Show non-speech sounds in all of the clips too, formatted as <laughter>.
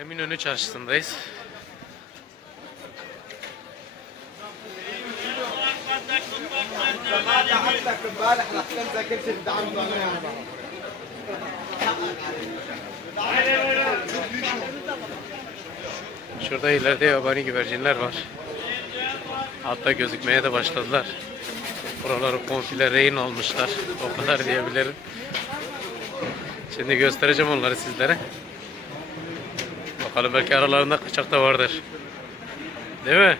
Eminönü çarşısındayız. Şurada ileride yabani güvercinler var. Hatta gözükmeye de başladılar. Buraları komple rehin almışlar. O kadar diyebilirim. Şimdi göstereceğim onları sizlere. Bakalım belki aralarında kaçak da vardır. Değil mi?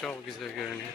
Çok güzel görünüyor.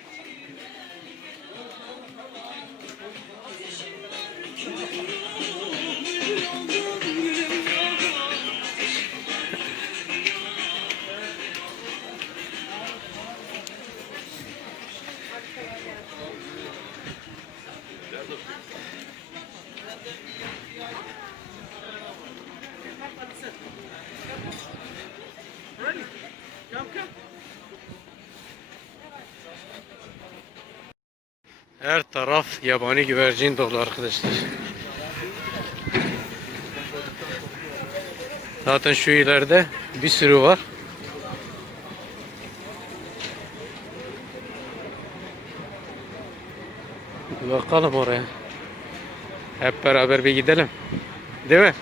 Her taraf yabani güvercin dolu arkadaşlar. Zaten şu ileride bir sürü var. Bir bakalım oraya. Hep beraber bir gidelim. Değil mi?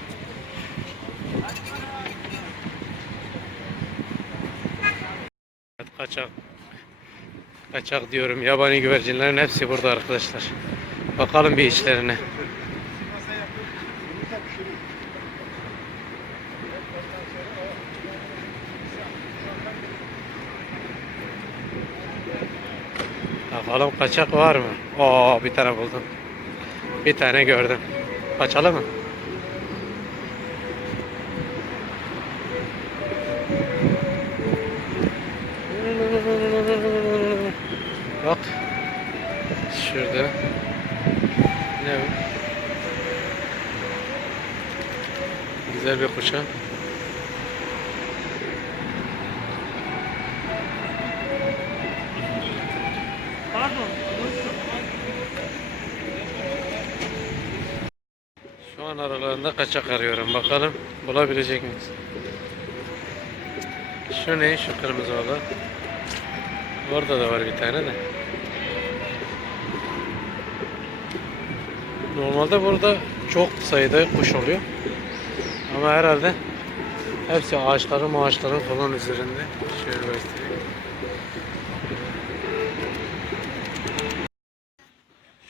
Kaçak. Kaçak diyorum. Yabani güvercinlerin hepsi burada arkadaşlar. Bakalım bir içlerine. Bakalım kaçak var mı? Oo bir tane buldum. Bir tane gördüm. Kaçalı mı? Bak. Şurada. Ne bu? Güzel bir kuşa. Şu an aralarında kaçak arıyorum. Bakalım bulabilecek miyiz? Şu ne? Şu kırmızı olan. Orada da var bir tane de. Normalde burada çok sayıda kuş oluyor. Ama herhalde hepsi ağaçların ağaçların falan üzerinde. Şöyle göstereyim.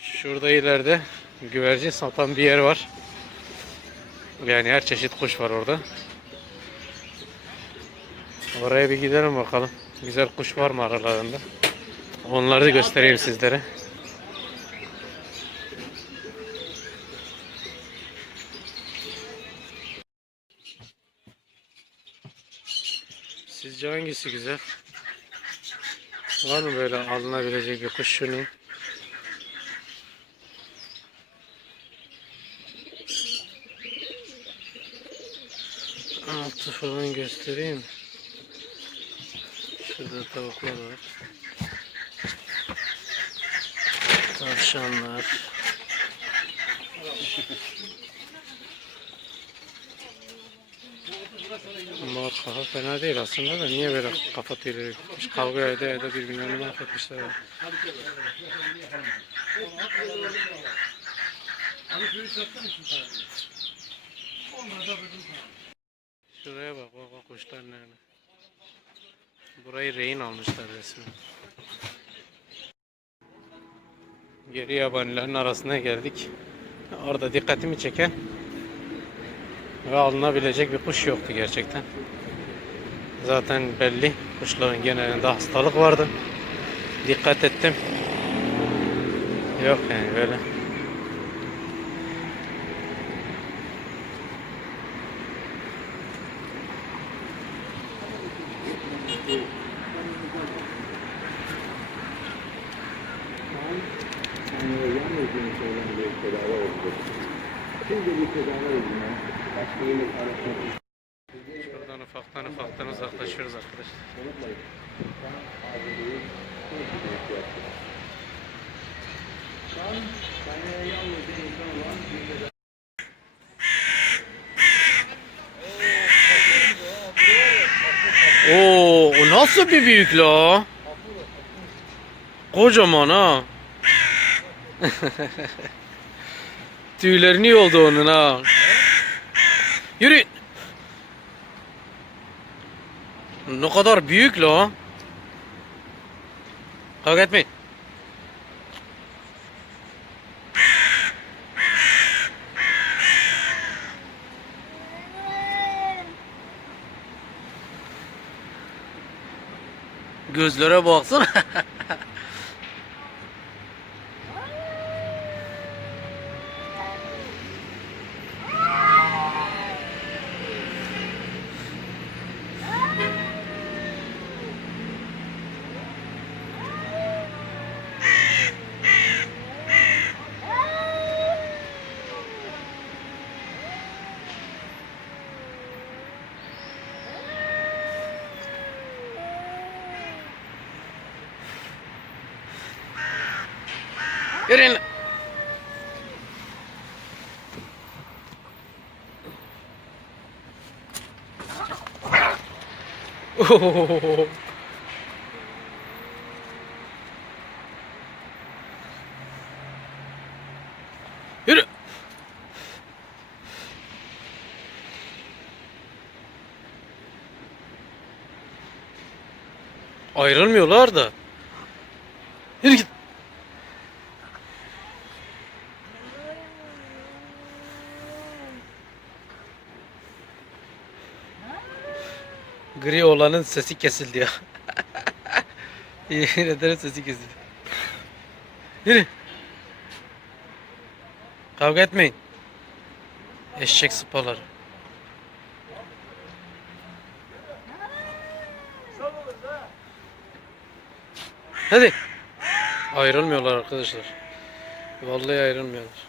Şurada ileride güvercin satan bir yer var. Yani her çeşit kuş var orada. Oraya bir gidelim bakalım. Güzel kuş var mı aralarında? Onları da göstereyim sizlere. Sizce hangisi güzel? Var mı böyle alınabilecek bir kuş şunu? Altı falan göstereyim. Şurada tavuklar var. Tavşanlar. Bunlar kafa fena değil aslında da niye böyle kafa tüyleri gitmiş? Kavga ede ede birbirlerini mahvetmişler. Şuraya bak bak bak kuşlar nerede. Burayı rehin almışlar resmen. Geri yabanilerin arasına geldik. Orada dikkatimi çeken ve alınabilecek bir kuş yoktu gerçekten. Zaten belli kuşların genelinde hastalık vardı. Dikkat ettim. Yok yani böyle. Şuradan ufaktan ufaktan uzaklaşıyoruz arkadaşlar. Oo, o nasıl bir büyük la? Kocaman ha. <laughs> Tüylerini yoldu onun ha. Yürü. Ne kadar büyük la. Kavga etmeyin. Gözlere baksana. <laughs> Yürüyün. Oo. <laughs> Yürü. Ayrılmıyorlar da. Olanın sesi kesildi ya. <laughs> Yemin ederim sesi kesildi. Yürü. Kavga etmeyin. Eşek sıpaları. Hadi. Ayrılmıyorlar arkadaşlar. Vallahi ayrılmıyorlar.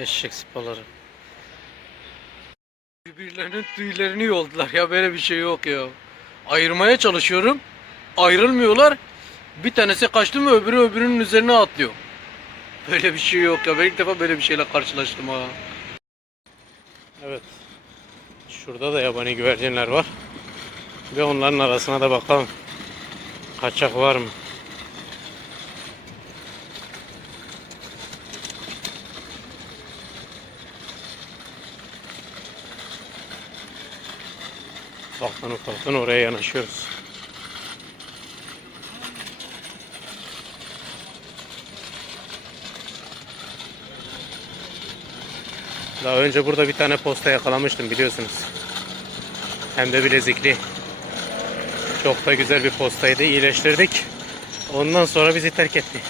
Eşek sıpaları. Birbirlerinin tüylerini yoldular ya böyle bir şey yok ya. Ayırmaya çalışıyorum. Ayrılmıyorlar. Bir tanesi kaçtı mı öbürü öbürünün üzerine atlıyor. Böyle bir şey yok ya. Ben ilk defa böyle bir şeyle karşılaştım ha. Evet. Şurada da yabani güvercinler var. Ve onların arasına da bakalım. Kaçak var mı? Ufaktan ufaktan oraya yanaşıyoruz. Daha önce burada bir tane posta yakalamıştım biliyorsunuz. Hem de bilezikli. Çok da güzel bir postaydı. iyileştirdik. Ondan sonra bizi terk etti.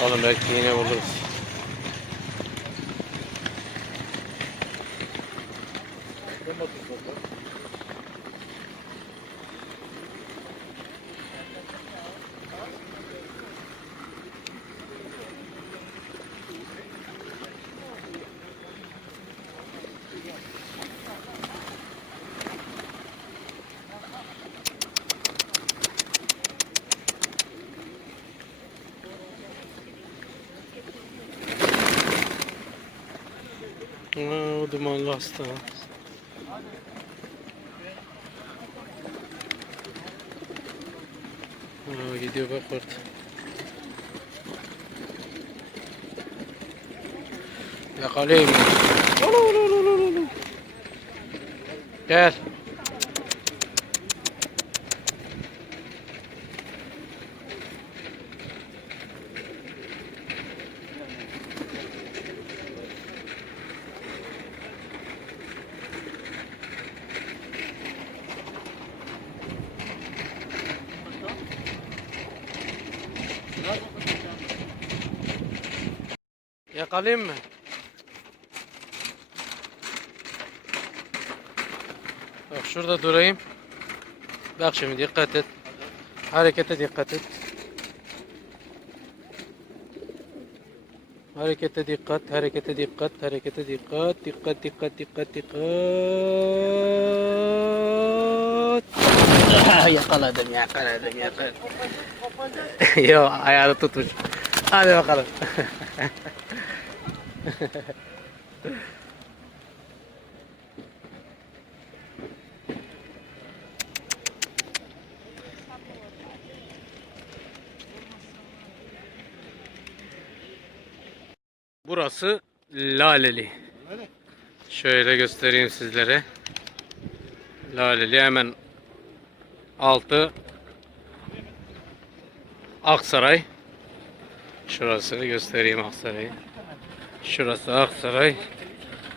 Bakalım belki yine buluruz. Aa, o dumanlı hasta. Aa, gidiyor bak orada. Yakalayayım. Gel. Yakalayayım mı? Bak Şurada durayım. Bak şimdi dikkat et. Harekete dikkat et. Harekete dikkat, harekete dikkat, harekete dikkat, dikkat, dikkat, dikkat, dikkat. Ah, <laughs> yakaladım, yakaladım, yakaladım. <laughs> Yo, ayağını tutmuş. Hadi bakalım. <laughs> <laughs> Burası Laleli. Şöyle göstereyim sizlere. Laleli hemen altı Aksaray. Şurasını göstereyim Aksaray'ı. Şurası Aksaray.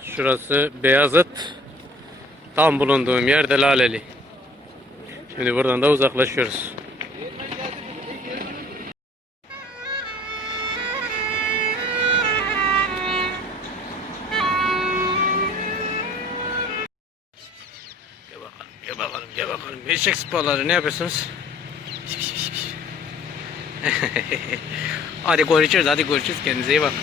Şurası Beyazıt. Tam bulunduğum yerde Laleli. Şimdi buradan da uzaklaşıyoruz. Gel bakalım, gel bakalım, gel bakalım. Eşek spaları ne yapıyorsunuz? <laughs> hadi görüşürüz, hadi görüşürüz. Kendinize iyi bakın.